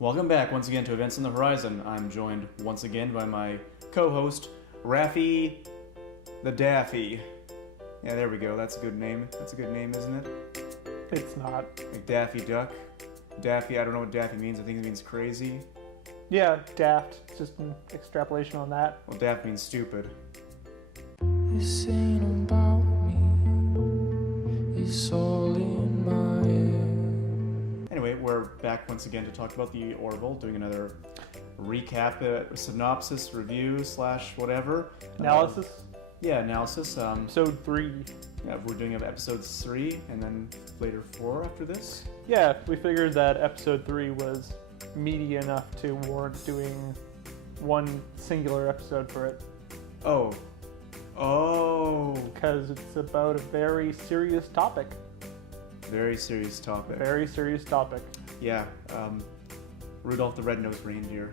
Welcome back once again to Events on the Horizon. I'm joined once again by my co-host, Raffi the Daffy. Yeah, there we go. That's a good name. That's a good name, isn't it? It's not. Like Daffy Duck. Daffy, I don't know what Daffy means. I think it means crazy. Yeah, daft. It's just an extrapolation on that. Well, Daft means stupid. This ain't about me. It's all in my head. Anyway, we're back once again to talk about the Orville, doing another recap, synopsis, review / whatever. Analysis? Yeah, analysis. Episode 3. Yeah, we're doing episode 3 and then later 4 after this. Yeah, we figured that episode 3 was meaty enough to warrant doing one singular episode for it. Oh. Because it's about a very serious topic. Very serious topic. Very serious topic. Yeah, Rudolph the Red Nosed Reindeer.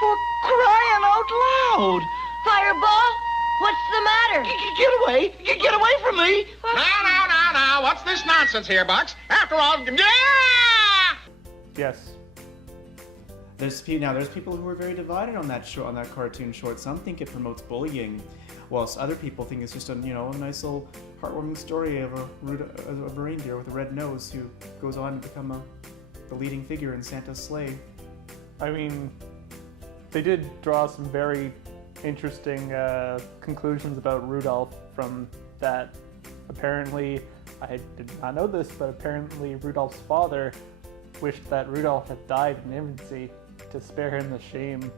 For crying out loud! Fireball, what's the matter? Get away! Get away from me! Now, what's this nonsense here, Bucks? After all, yeah! Yes. There's people who are very divided on that show, on that cartoon short. Some think it promotes bullying, whilst other people think it's just a nice little heartwarming story of a reindeer with a red nose who goes on to become the leading figure in Santa's sleigh. I mean, they did draw some very interesting conclusions about Rudolph from that. Apparently, I did not know this, but apparently Rudolph's father wished that Rudolph had died in infancy to spare him the shame.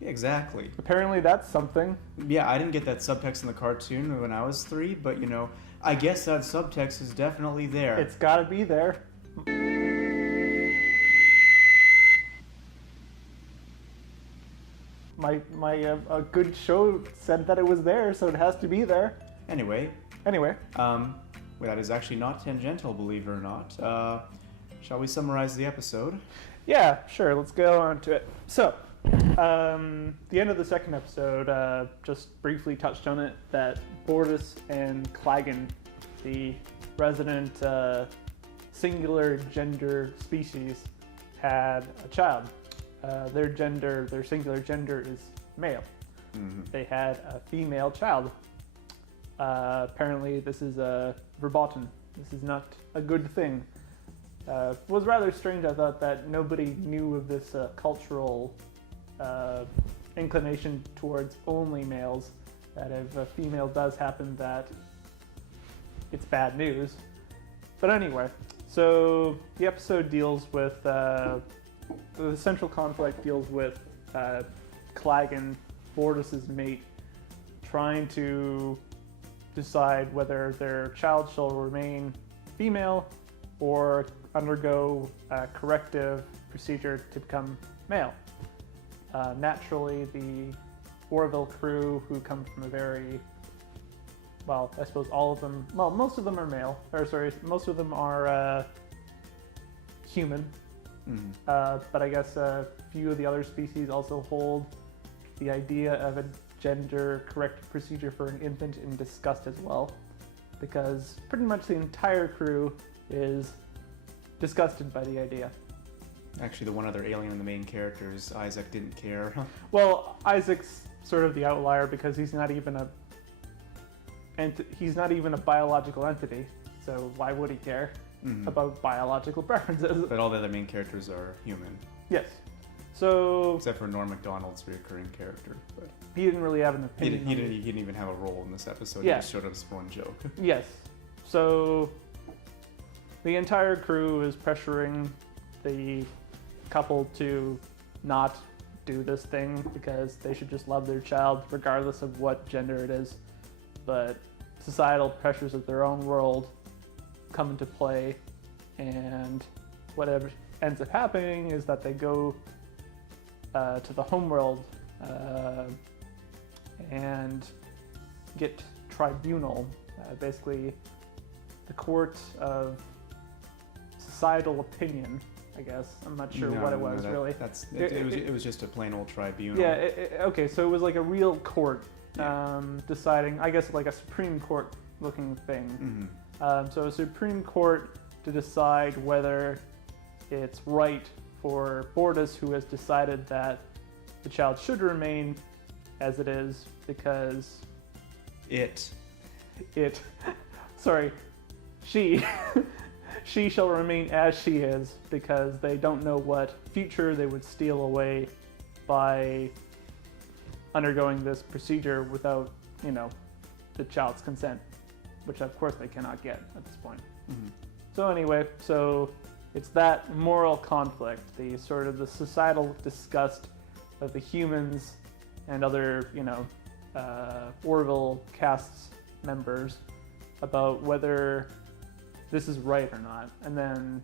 Yeah, exactly. Apparently that's something. Yeah, I didn't get that subtext in the cartoon when I was 3, but I guess that subtext is definitely there. It's gotta be there. My a good show said that it was there, so it has to be there. Anyway, Anyway, that is actually not tangential, believe it or not. Shall we summarize the episode? yeah, sure, let's go on to it. So, the end of the second episode just briefly touched on it, that Bortus and Clagan, the resident singular gender species, had a child. Their singular gender is male. Mm-hmm. They had a female child. Apparently this is verboten. This is not a good thing. It was rather strange, I thought, that nobody knew of this cultural inclination towards only males, that if a female does happen, that it's bad news. But anyway, so the episode deals with, the central conflict deals with Clagan, Bortus's mate, trying to decide whether their child shall remain female or undergo a corrective procedure to become male. Naturally, the Orville crew, who come from a very, well, I suppose all of them, well, most of them are male, most of them are human. Mm-hmm. But I guess a few of the other species also hold the idea of a gender corrective procedure for an infant in disgust as well, because pretty much the entire crew is disgusted by the idea. Actually, the one other alien in the main characters, Isaac, didn't care. Well, Isaac's sort of the outlier because he's not even a biological entity, so why would he care about biological preferences? But all the other main characters are human. Yes. So Except for Norm Macdonald's recurring character. But he didn't really have an he opinion. didn't even have a role in this episode. Yeah. He just showed up as one joke. Yes. So the entire crew is pressuring the couple to not do this thing because they should just love their child regardless of what gender it is. But societal pressures of their own world come into play, and whatever ends up happening is that they go to the homeworld and get tribunal, basically the court of societal opinion, I guess. I'm not sure what it was really. It was just a plain old tribunal. Yeah, okay, so it was like a real court deciding, I guess like a Supreme Court looking thing. So a Supreme Court to decide whether it's right for Bortus, who has decided that the child should remain as it is because she she shall remain as she is because they don't know what future they would steal away by undergoing this procedure without, the child's consent, which of course they cannot get at this point. Mm-hmm. So anyway, it's that moral conflict, the sort of the societal disgust of the humans and other, Orville cast's members about whether this is right or not, and then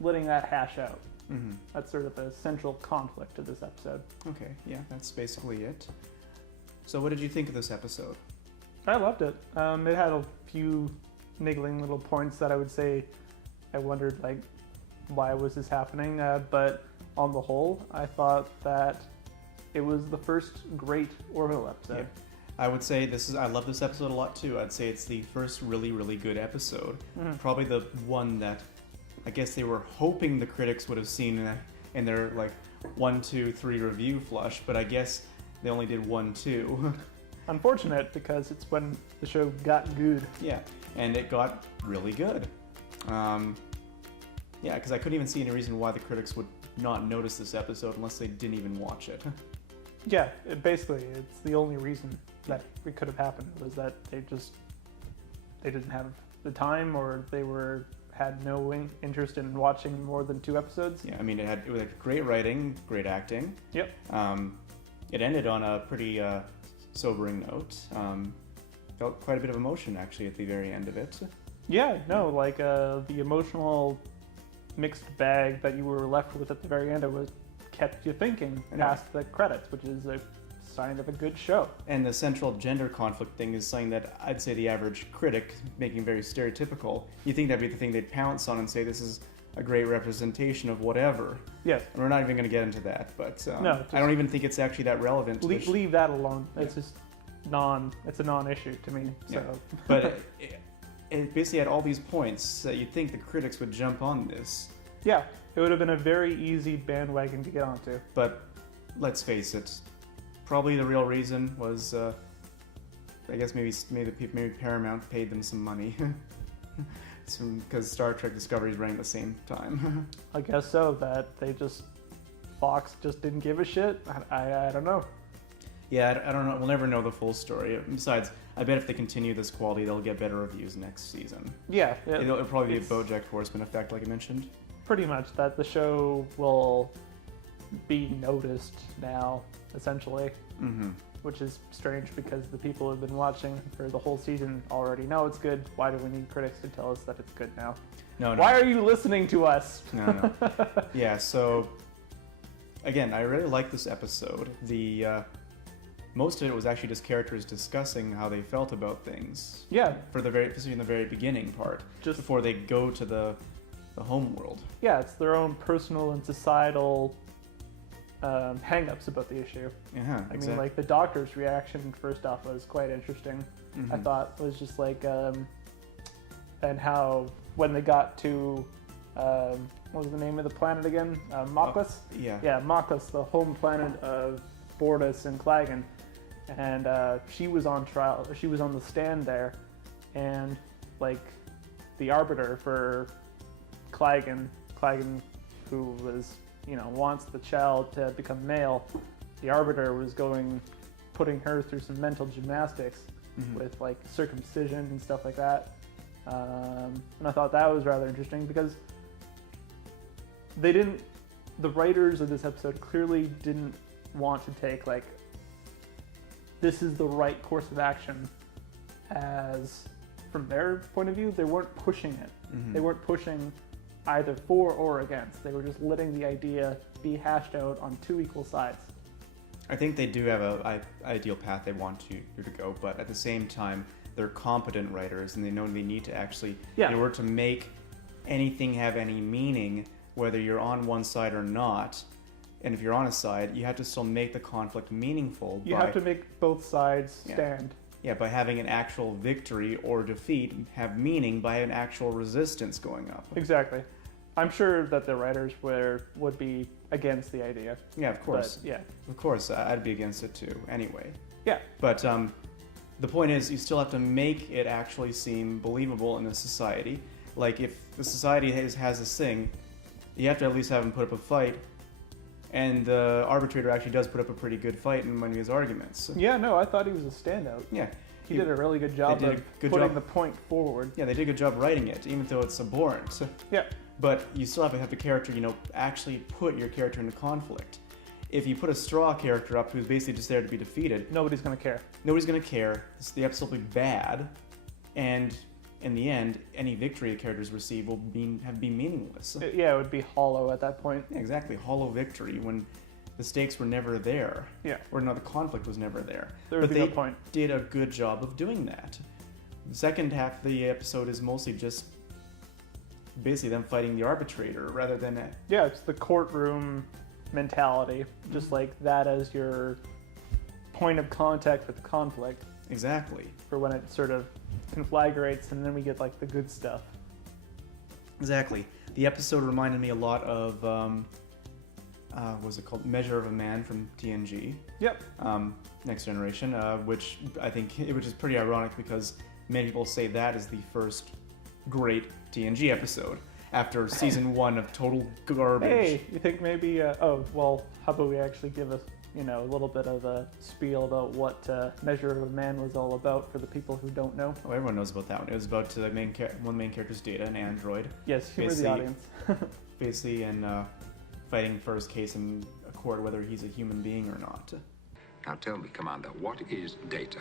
letting that hash out. Mm-hmm. That's sort of the central conflict of this episode. Okay, yeah, that's basically it. So what did you think of this episode? I loved it. It had a few niggling little points that I would say I wondered, why was this happening? But on the whole, I thought that it was the first great Orville episode. Yeah. I would say I love this episode a lot too. I'd say it's the first really, really good episode. Mm-hmm. Probably the one that I guess they were hoping the critics would have seen in their 1, 2, 3 review flush, but I guess they only did 1, 2. Unfortunate, because it's when the show got good. Yeah, and it got really good. Yeah, because I couldn't even see any reason why the critics would not notice this episode unless they didn't even watch it. Yeah, basically, it's the only reason that it could have happened was that they didn't have the time, or they had no interest in watching more than 2 episodes. Yeah, I mean, it was great writing, great acting. Yep. It ended on a pretty sobering note. Felt quite a bit of emotion actually at the very end of it. Yeah, no, the emotional mixed bag that you were left with at the very end, kept you thinking past the credits, which is a sign of a good show. And the central gender conflict thing is something that I'd say the average critic, making very stereotypical, you think that'd be the thing they'd pounce on and say this is a great representation of whatever. Yes. And we're not even going to get into that, but no, I don't even think it's actually that relevant. Leave that alone. It's just it's a non-issue to me. So. Yeah. But it basically had all these points that you'd think the critics would jump on this. Yeah, it would have been a very easy bandwagon to get onto. But let's face it, probably the real reason was, I guess maybe Paramount paid them some money. Because Star Trek Discovery is running at the same time. I guess so, that Fox just didn't give a shit. I don't know. Yeah, I don't know. We'll never know the full story. Besides, I bet if they continue this quality, they'll get better reviews next season. Yeah. It'll probably be a BoJack Horseman effect, like I mentioned. Pretty much, that the show will be noticed now, essentially. Mm-hmm. Which is strange because the people who have been watching for the whole season already know it's good. Why do we need critics to tell us that it's good now? No. Why are you listening to us? No. Yeah, so again, I really like this episode. The most of it was actually just characters discussing how they felt about things. Yeah. Especially in the very beginning part, just before they go to the home world. Yeah, it's their own personal and societal hang-ups about the issue. Yeah, I exactly. mean, the doctor's reaction first off was quite interesting. Mm-hmm. I thought was just and how when they got to what was the name of the planet again? Moklas? Yeah. Yeah, Moklas, the home planet of Bortus and Clagan, and she was on trial. She was on the stand there, and the arbiter for Clagan, who was wants the child to become male, the arbiter was putting her through some mental gymnastics with circumcision and stuff like that. And I thought that was rather interesting because the writers of this episode clearly didn't want to take this is the right course of action as from their point of view. They weren't pushing it. Mm-hmm. They weren't pushing either for or against. They were just letting the idea be hashed out on 2 equal sides. I think they do have a ideal path they want you to go, but at the same time, they're competent writers and they know they need to actually, in order to make anything have any meaning, whether you're on one side or not, and if you're on a side, you have to still make the conflict meaningful. You have to make both sides stand. Yeah, by having an actual victory or defeat have meaning by an actual resistance going up. Exactly. I'm sure that the writers would be against the idea. Yeah, of course. But, yeah. Of course, I'd be against it too, anyway. Yeah. But the point is, you still have to make it actually seem believable in a society. Like, if the society has this thing, you have to at least have him put up a fight, and the arbitrator actually does put up a pretty good fight in one of his arguments. Yeah, no, I thought he was a standout. Yeah. He did a really good job did a of good putting job. the point forward. Yeah, they did a good job writing it, even though it's abhorrent. Yeah. But you still have to have the character, actually put your character into conflict. If you put a straw character up who's basically just there to be defeated, Nobody's going to care. nobody's going to care. The episode will be bad, and in the end, any victory the characters receive will be meaningless. Yeah, it would be hollow at that point. Yeah, exactly, hollow victory when the stakes were never there. Yeah. Or no, the conflict was never there. There would but be they no point. did a good job of doing that. The second half of the episode is mostly just basically them fighting the arbitrator rather than Yeah, it's the courtroom mentality, just like that as your point of contact with the conflict exactly. for when it sort of conflagrates, and then we get like the good stuff. Exactly. The episode reminded me a lot of what was it called? Measure of a Man from TNG. Yep. Next Generation, which is pretty ironic because many people say that is the first great TNG episode after season 1 of total garbage. Hey, you think maybe? Oh, well, how about we actually give us, a little bit of a spiel about what Measure of a Man was all about for the people who don't know? Oh, everyone knows about that one. It was about one of the main characters' Data, an android. Yes, humor the Basically- audience. Basically, and fighting for his case in a court whether he's a human being or not. Now tell me, Commander, what is Data?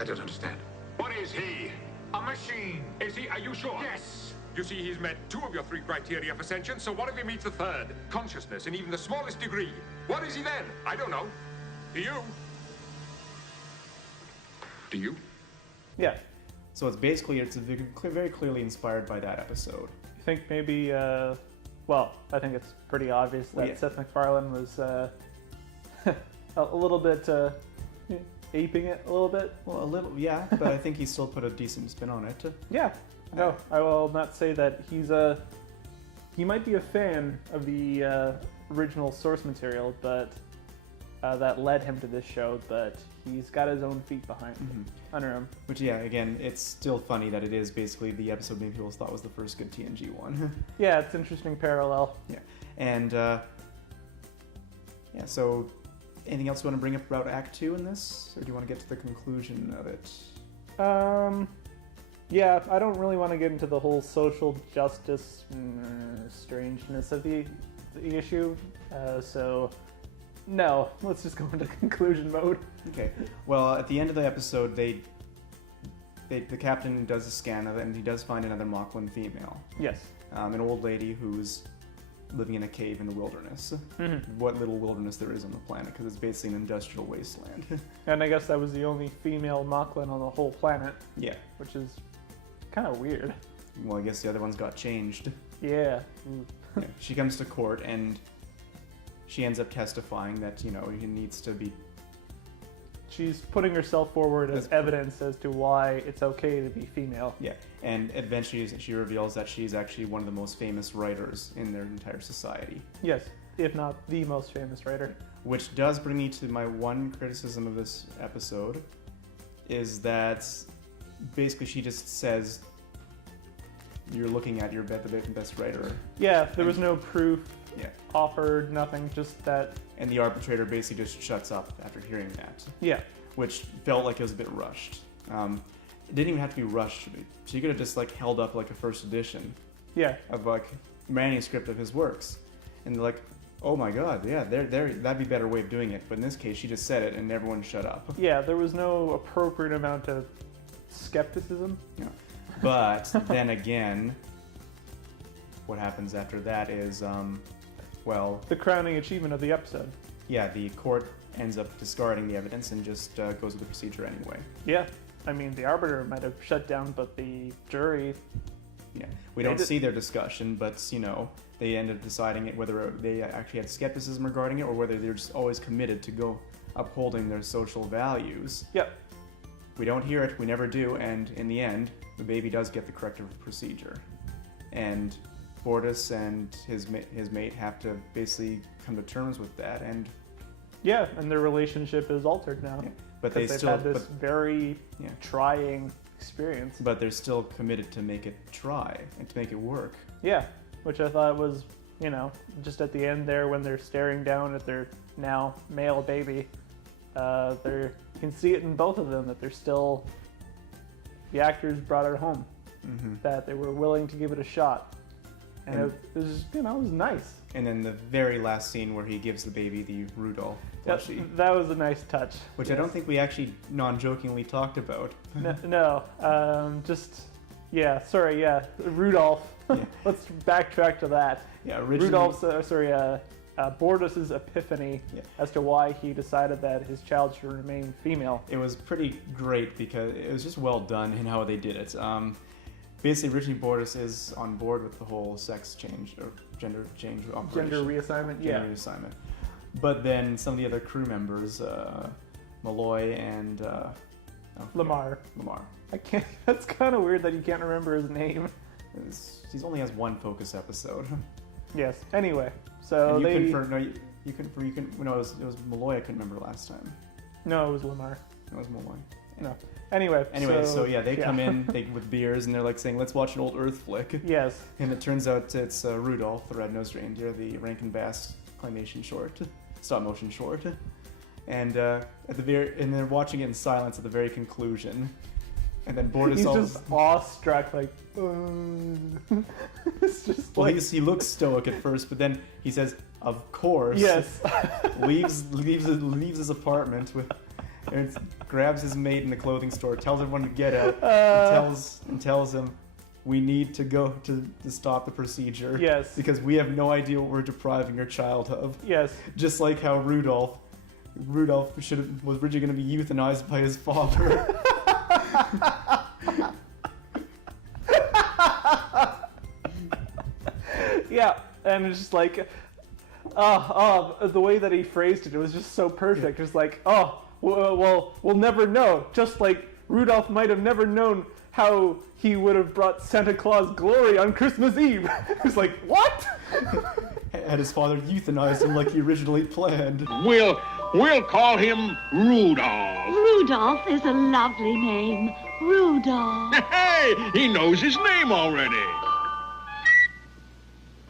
I don't understand. What is he? A machine. Is he? Are you sure? Yes. You see, he's met 2 of your 3 criteria for sentience, so what if he meets the 3rd? Consciousness in even the smallest degree. What is he then? I don't know. Do you? Do you? Yeah. So it's very clearly inspired by that episode. You think maybe? Well, I think it's pretty obvious that Yeah. Seth MacFarlane was a little bit aping it a little bit. Well, a little, yeah, but I think he still put a decent spin on it. Yeah. No, I will not say that he might be a fan of the original source material, but that led him to this show. But he's got his own feet under him. Which, yeah, again, it's still funny that it is basically the episode many people thought was the first good TNG one. Yeah, it's an interesting parallel. Yeah, and so anything else you want to bring up about Act 2 in this? Or do you want to get to the conclusion of it? Yeah, I don't really want to get into the whole social justice strangeness of the issue. So, no, let's just go into conclusion mode. Okay, well, at the end of the episode, the captain does a scan of it, and he does find another Moclan female. Yes. An old lady who's living in a cave in the wilderness. What little wilderness there is on the planet, because it's basically an industrial wasteland. And I guess that was the only female Moclan on the whole planet, Yeah. which is kind of weird. Well, I guess the other ones got changed. Yeah. Yeah. She comes to court, and she ends up testifying that, he needs to be... She's putting herself forward as evidence as to why it's okay to be female. Yeah, and eventually she reveals that she's actually one of the most famous writers in their entire society. Yes, if not the most famous writer. Which does bring me to my one criticism of this episode, is that basically she just says you're looking at your best writer. Yeah, there was no proof Yeah, offered, nothing, just that. and the arbitrator basically just shuts up after hearing that, Yeah. which felt like it was a bit rushed. It didn't even have to be rushed. She could have just held up a first edition Yeah. of manuscript of his works, and they're like, oh my god, yeah, that'd be a better way of doing it. But in this case, she just said it, and everyone shut up. Yeah, there was no appropriate amount of skepticism. Yeah. But then again, what happens after that is, The crowning achievement of the episode. yeah, the court ends up discarding the evidence and just goes with the procedure anyway. Yeah. I mean, the arbiter might have shut down, but the jury. Yeah, we They don't did- see their discussion, but they end up deciding it whether they actually had skepticism regarding it or whether they're just always committed to go upholding their social values. Yep. We don't hear it, we never do, and in the end, the baby does get the corrective procedure. and Bortus and his mate have to basically come to terms with that, and Yeah, and their relationship is altered now. yeah, but they Because they've still had this very yeah. trying experience. but they're still committed to make it try and to make it work. Yeah, which I thought was, you know, just at the end there when they're staring down at their now male baby, you can see it in both of them that they're still, the actors brought it home, that they were willing to give it a shot. And it was, you know, it was nice. And then the very last scene where he gives the baby the Rudolph plushie, That was a nice touch. which I don't think we actually non-jokingly talked about. Rudolph. Yeah. Let's backtrack to that. Yeah, originally, Rudolph's, Bortus's epiphany Yeah. as to why he decided that his child should remain female. it was pretty great because it was just well done in how they did it. Basically, originally Bortus is on board with the whole sex change or gender change operation. Gender reassignment, Gender reassignment. But then some of the other crew members, Malloy and Lamar. I can't. That's kind of weird that you can't remember his name. He only has one focus episode. Yes. Anyway, so And you they. confirmed, no, you confirmed, no, it was Malloy I couldn't remember last time. No, it was Lamar. It was Malloy. No. Anyway, So yeah, they come in with beers and they're like saying, let's watch an old Earth flick. Yes. And it turns out it's Rudolph, the Red Nosed Reindeer, the Rankin Bass claymation short, stop motion short. And and they're watching it in silence at the very conclusion. And then Bortus He's just awestruck, like. It's just well, like. he looks stoic at first, but then he says, "Of course." Yes. leaves his apartment and grabs his mate in the clothing store, tells everyone to get out, and tells him, "We need to go to stop the procedure." Yes. Because we have no idea what we're depriving your child of. Yes. Just like how Rudolph was originally going to be euthanized by his father. Yeah, and it's just like, the way that he phrased it, it was just so perfect. It's like, well, we'll never know. Just like Rudolph might have never known how he would have brought Santa Claus glory on Christmas Eve. It's like, what? Had his father euthanized him like he originally planned. We'll call him Rudolph. Rudolph is a lovely name. Rudolph. Hey, he knows his name already.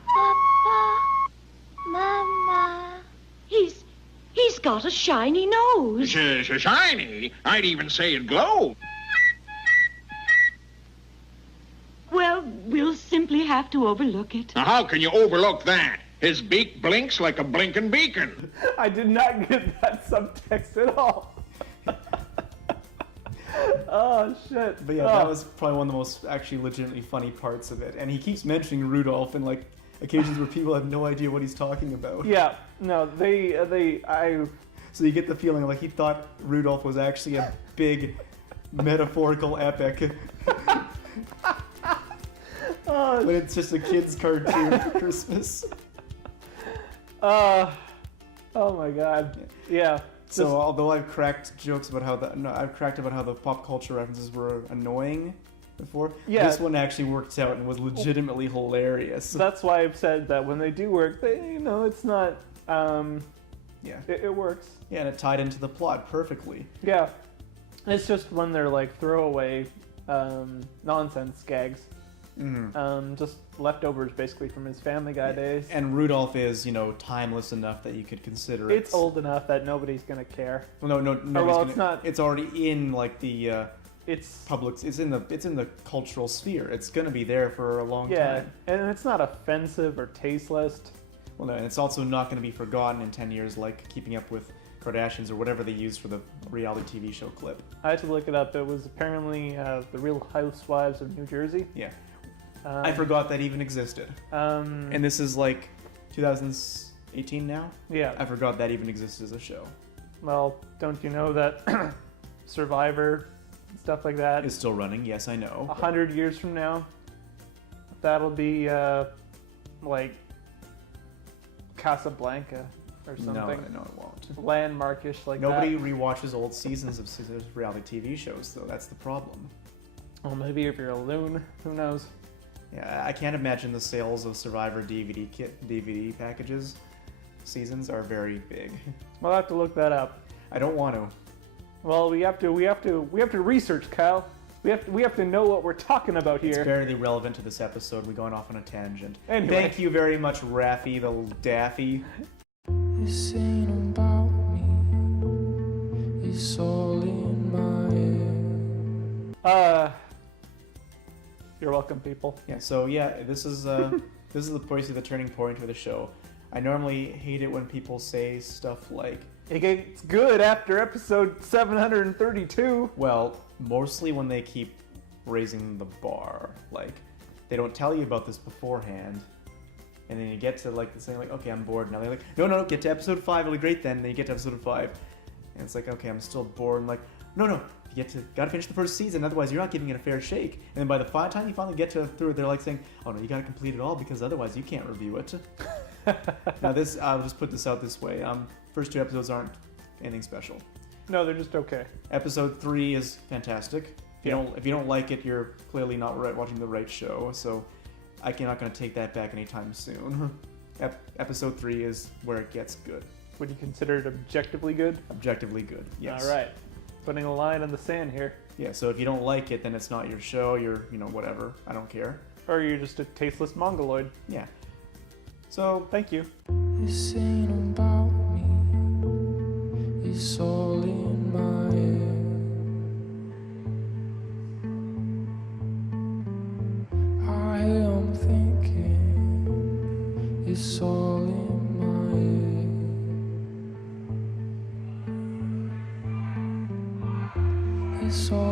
Papa, Mama. He's got a shiny nose. Shiny. I'd even say it glows. Well, we'll simply have to overlook it. Now, how can you overlook that? His beak blinks like a blinking beacon. I did not get that subtext at all. Oh, shit. But yeah, that was probably one of the most actually legitimately funny parts of it. And he keeps mentioning Rudolph in like occasions where people have no idea what he's talking about. Yeah, no, So you get the feeling like he thought Rudolph was actually a big metaphorical epic. But it's just a kid's cartoon for Christmas. Oh my god. Yeah. So although I've cracked about how the pop culture references were annoying before, Yeah. this one actually worked out and was legitimately hilarious. That's why I've said that when they do work, it's not. Yeah. It works. Yeah, and it tied into the plot perfectly. Yeah. It's just when they're like throwaway nonsense gags. Mm-hmm. Just leftovers basically from his Family Guy days. And Rudolph is, timeless enough that you could consider it. It's old enough that nobody's gonna care. Well, no, it's not. It's already in like the It's public. It's in the cultural sphere. It's gonna be there for a long yeah, time. and it's not offensive or tasteless. Well, no, and it's also not going to be forgotten in 10 years, like Keeping Up with Kardashians or whatever they used for the reality TV show clip. I had to look it up. It was apparently the Real Housewives of New Jersey. Yeah, I forgot that even existed. And this is like 2018 now. Yeah. I forgot that even existed as a show. Well, don't you know that Survivor and stuff like that? It's still running. Yes, I know. 100 years from now, that'll be like Casablanca or something. No, it won't. Landmarkish like Nobody that. rewatches old seasons of reality TV shows, though. That's the problem. Well, maybe if you're a loon, who knows? Yeah, I can't imagine the sales of Survivor DVD packages. Seasons are very big. We'll have to look that up. I don't want to. Well, we have to research, Kyle. We have to know what we're talking about It's here. barely relevant to this episode. We're going off on a tangent. Anyway. Thank you very much, Raffi the Daffy. This ain't about me. It's all in my head. You're welcome, people. Yeah. So yeah, this is basically the turning point for the show. I normally hate it when people say stuff like, It gets good after episode 732. well, mostly when they keep raising the bar. Like, they don't tell you about this beforehand. And then you get to, like, saying, like, okay, I'm bored now. They're like, no, get to episode 5, it'll be great then. And then you get to episode 5. And it's like, okay, I'm still bored. And like, no, you gotta finish the first season, otherwise you're not giving it a fair shake. And then by the time you finally get through it, they're like saying, oh no, you gotta complete it all because otherwise you can't review it. Now this, I'll just put this out this way. First 2 episodes aren't anything special. No, they're just okay. Episode 3 is fantastic. If you don't like it, you're clearly not watching the right show. So I'm not going to take that back anytime soon. Episode 3 is where it gets good. Would you consider it objectively good? Objectively good. Yes. All right. Putting a line in the sand here. Yeah. So if you don't like it, then it's not your show. You're whatever. I don't care. Or you're just a tasteless mongoloid. Yeah. So Thank you. This ain't about me. It's all in my head. I am thinking. It's all in my head. It's all